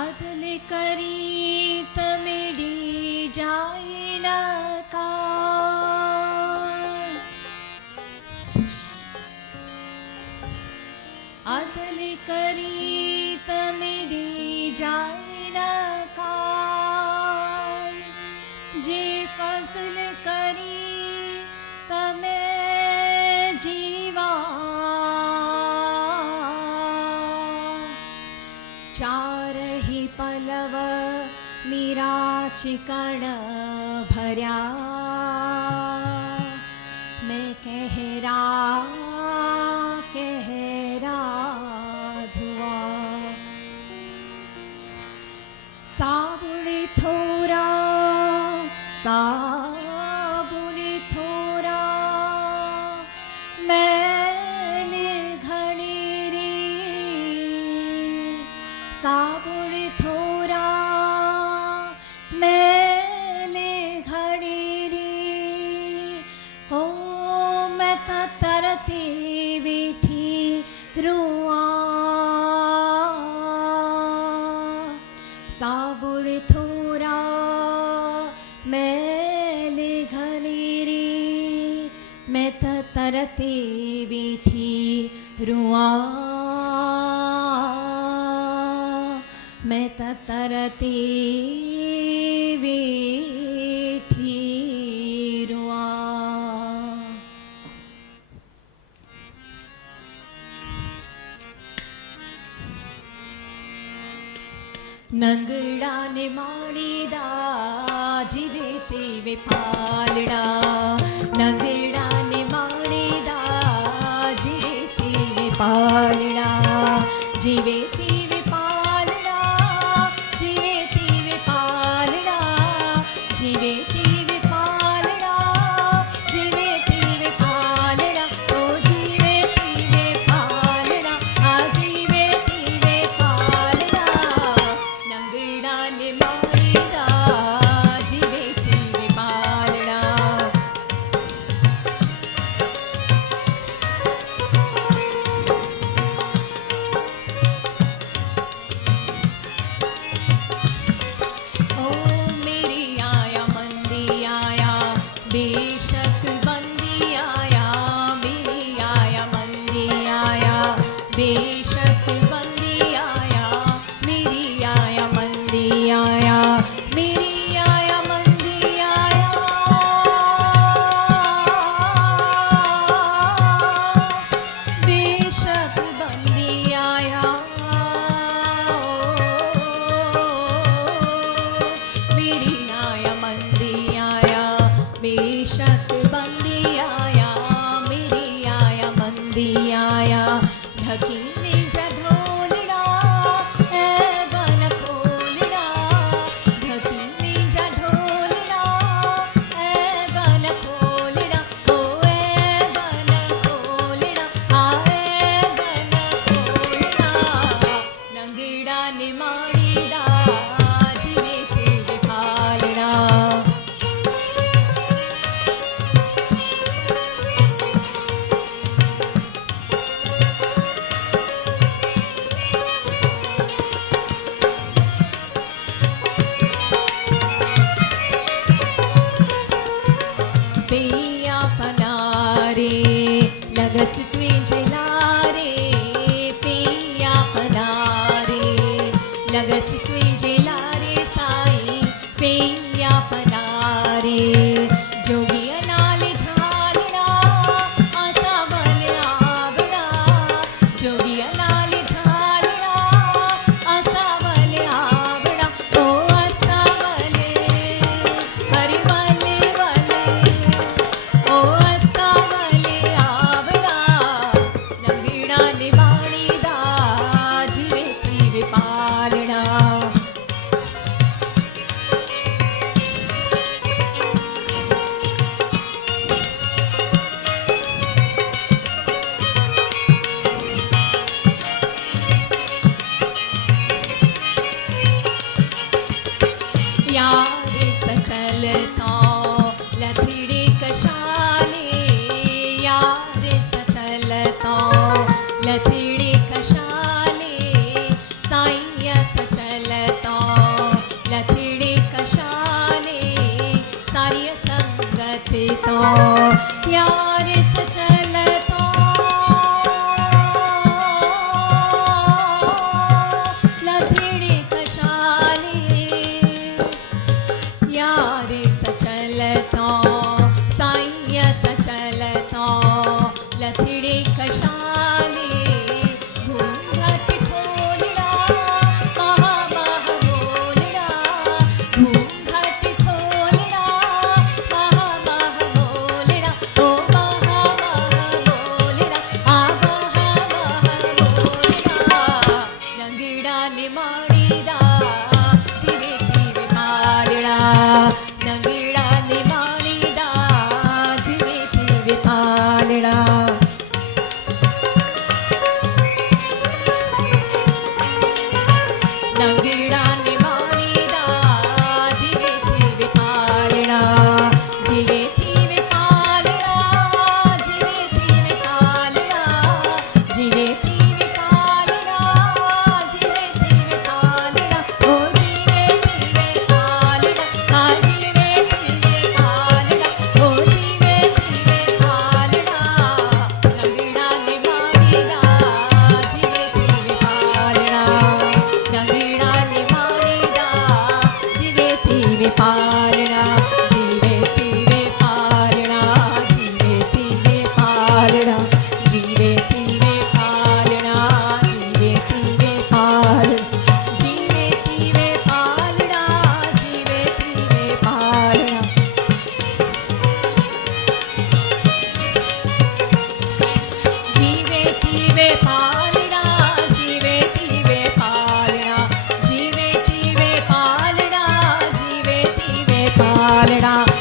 अदल करी तमिडी जाई न का अदल करी तमिडी जाई न का जे फजल करी तमे जीवा चार ही पलव मीरा चिकन भर्या मैं कहरा धुआ साबुनी थोरा साबुनी थोरा मैंने घड़ी री साबुनी थोरा मैंने घड़ी री हो मैं तरती बैठी रुआ साबुनी थोरा मैंने घड़ी री मैं तरती बैठी रुआ मैं तरती बैठी रुआ। नंगड़ा ने माणीदा जीवे तीवे पालड़ा नंगड़ा ने माणीदा जीवे तीवे पालड़ा जीवे तीवे पालड़ा जीवे तीवे पालड़ा जीवे तीवे पालड़ा जीवे तीवे पालड़ा ओ जीवे तीवे पालड़ा आ जीवे तीवे पालड़ा नंगड़ा ने माणीदा जीवे तीवे पालड़ा ओ मेरी आया मंदी आया बेशक बंदी आया मेरी आया मंदी आया बेशक बंदी आया मेरी आया मंदी आया मेरी आया मंदी आया बेशक बंदी आया मेरी आया मंदी आया बेशक बंदी आया मेरी आया मंदी आया ढकी में जढोलड़ा ए बन खोलड़ा ढकी में जढोलड़ा ए बन खोलड़ा ओ ए बन खोलड़ा आए बन खोलड़ा नंगड़ा ने माणीदा जीवे तीवे पालड़ा पिया पनारे लगस तुझे लारे पिया पनारे लगस तुझे लारे साई पिया पनारे जोगी अनाल झालड़ा आसा बन आवड़ा जोगी अनाल झालड़ा आसा बन आवड़ा ओ आसा बने हरि वाले वाले ओ आसा वाले आवड़ा नंगड़ा ने माणीदा जीवे तीवे पालड़ा यार सचलता लथड़ी कशाले यार सचलता लथड़ी कशाले साइया सचलता चालना